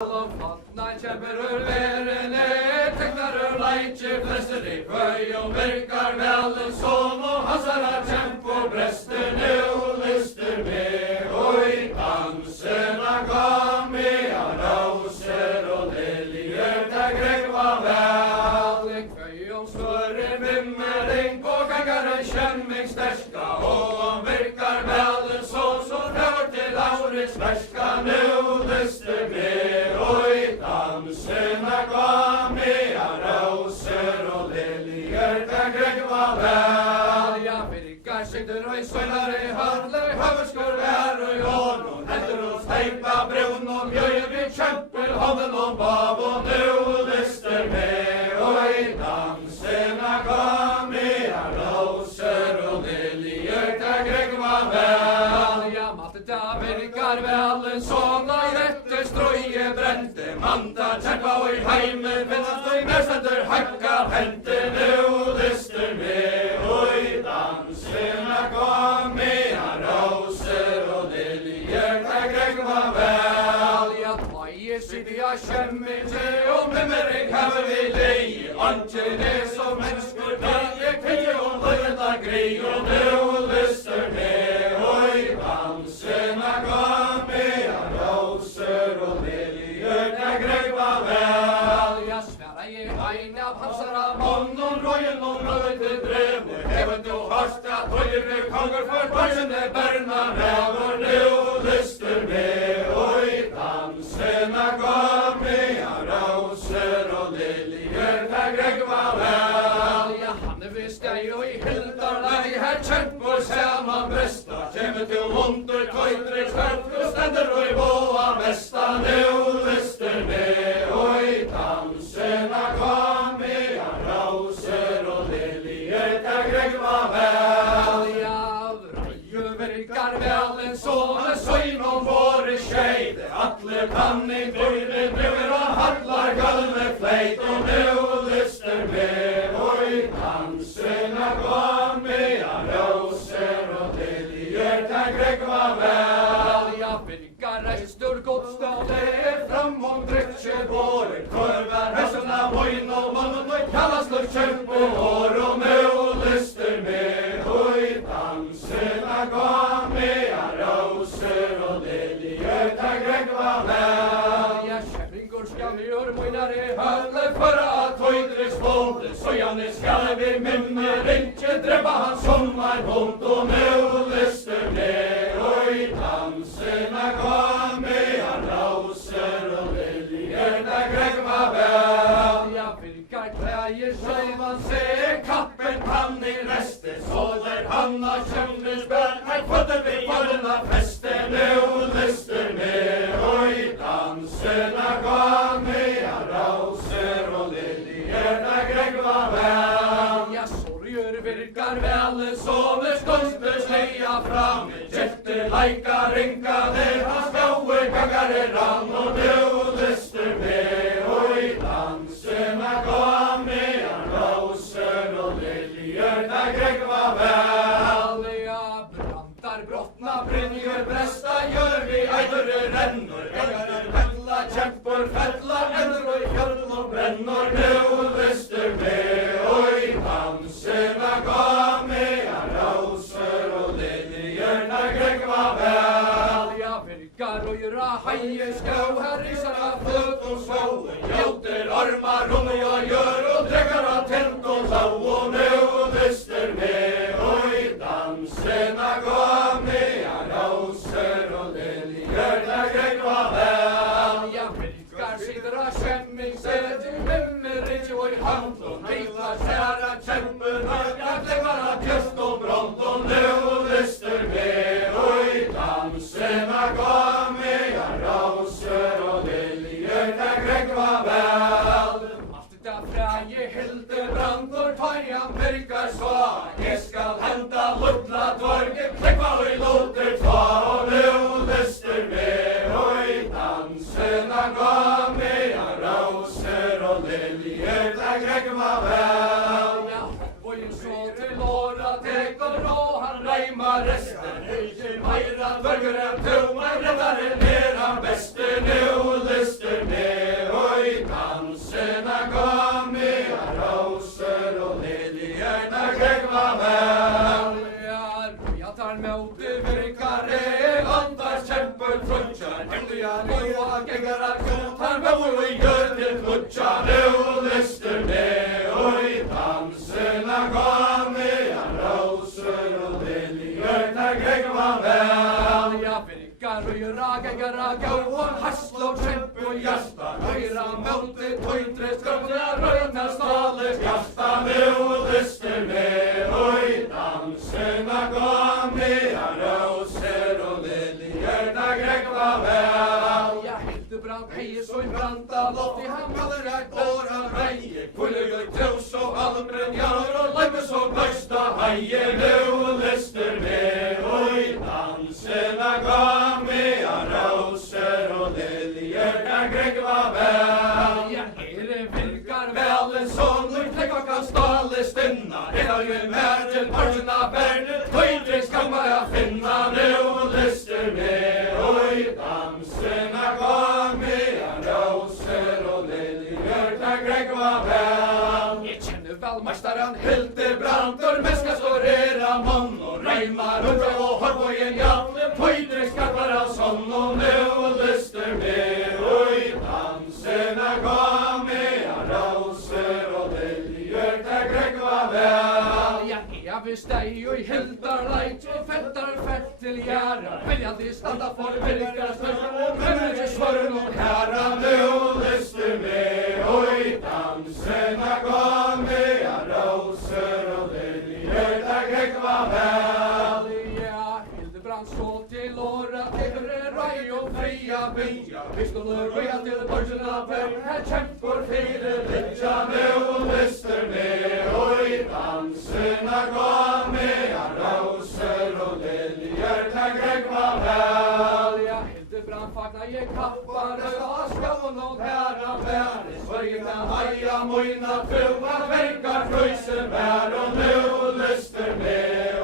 Fatna kjemper verene, teknar leitje flester I kvøy og virkar velen sånn og hasara kjempo brester nu lister med og I dansena gav med av roser og liljer der grekva vel I kvøy og større vimmering på gangare kjemming sterska og virkar velen sånn så rør til Lauritz verska nu lister med dansena gav med av roser og liljer der grekva vel ja, virkar sikter og I søgnar I handler høverskur vær og I hånd og hender og steipa brun og mjøy vi kjemper hånden og bav og nu lister med og I dansena gav med av roser og liljer der grekva vel ja, matte da virkar vel en sånn og rette strøye brente manda kjempa og I heimer finnast og I merstander hakkar hente nu lister med og I dansena gav med av roser og liljer der grekva vel ja, tvaie sidia kjemminje og mimmering have vi lei ante det som mennesker tvaie kvinje og løyenda grei og nu lister med og I dansena gav med av roser og liljer der grekva vel ja, sværa I ein av hansara mån og røyen og røyde drev og hevet og harsta tøyre konger for barsene berna rev og nu lister med og I dansena gav med av roser og liljer der grekva vel ja, han visst jeg og I hildar lei her kjempor saman bresta kjemmer til munter tøytre skjørt og stender og I boa mesta nu lister med og I dansena gav med av roser og liljer der grekva vel ja, røye virkar vel en sånne søgn om våre skeide atle kan I bøyre driver og hadlar galme fleit og nu lister med og I dansena gav med av roser og liljer der grekva vel ja, virkar reistur godståle fram om drittje våre korvar hessena moin og mann og kallas luk kjemp og hår og nu lister med og I dansena gav med av roser og liljer der grekva vel ja, kjerringur skal vi gjør moinare hølle for at høydre spålte søjane skal vi mimmer ikke drepa hans sommar hund og nu lister med og I dansena gav med av roser og liljer der grekva vel ja, virkar klægir sjøyman se kappen hann I reste såler hann av kjemmisbær her kvødde vi forna feste nu lister med og I dansena gav med av roser og liljer der grekva vel ja, sorgjør virkar vel sånne skunster sleia fram kjelter leika ringa der hans gaue gangare rann og nu lister med og I dansena gav med av roser og liljer der grekva vel ja, brantar brottna brynjer bresta gjør vi eidere rennor gangare fettla kjempor fettla ender og I fjorden og brennor nu lister med og I dansena gav med av roser og liljer der grekva vel ja, virkar og gjøra heie skau her risara fløt og svau hjelter armar om jeg gjør og drekkar av tent og lau og nu lister med og I dansena gav med av roser og liljer der grekva vel ja, virkar sitter av kjemmingssted vimmer ikke og I hand og neitlar særa kjempen jeg glemmer av kjøst og bront og nu lister med og I dansena gav med av roser og liljer der grekva vel Fræje hilde brandur tøyan virkar sva Jeg skal henta lutla dvorge klekva og I loter tva og nu lister med og I dansena gav med av roser og liljer der grekva vel ja, og I så til åra teker og han reimar resten Høyker meira dvorger enn tømar reddare ned han beste nu lister med tja nu lyster med och i danserna gav mig en roser och liljor där grägva väl. Jag virkar och raga och hassla och kämp och jasta höjra möltet och inte skröpna röjna stalet. Jasta nu lyster med och i danserna gav mig en roser och liljor där grägva väl. Brand hej så i branta loft i hamnar rätt våra rejer. Kuller och trus och almbränjar och lämmer så bästa hejer. Nu lyster med och i danserna gav mig en roser och liljor där grägva väl. Ja, här virkar väl en sån och träcka kan ståle stinna. Det har ju med till parterna världen. Höjdre ska man jag finna. Nu lyster med och i danserna gav mig en roser och liljor där grägva väl. Jag känner väl mästaren Hildebrand och mäska står era man och reimar hundra och har på en jall. Höjdre ska vara sån och nu lyster med och i danserna gav mig en roser och liljor där grägva väl. Jag visst dig och i hildarleit och fältar fett till gärra. Väljande standa för virkar större och människor svörn och herra. Nu lyster med och i danserna gav mig en roser och liljor där grägva väl. Ja, Hildebrand så till åra till raj och fria bya. Vi skulle röja till börserna för här kämpar fyra lidja. Nu lyster med och i danserna gav mig en roser och liljor där grägva väl. Ja, Hildebrand fagnar ge kappar och skål och herra bär. Sverige kan haja mojna prova verkar fröjsen bär och nu lyster med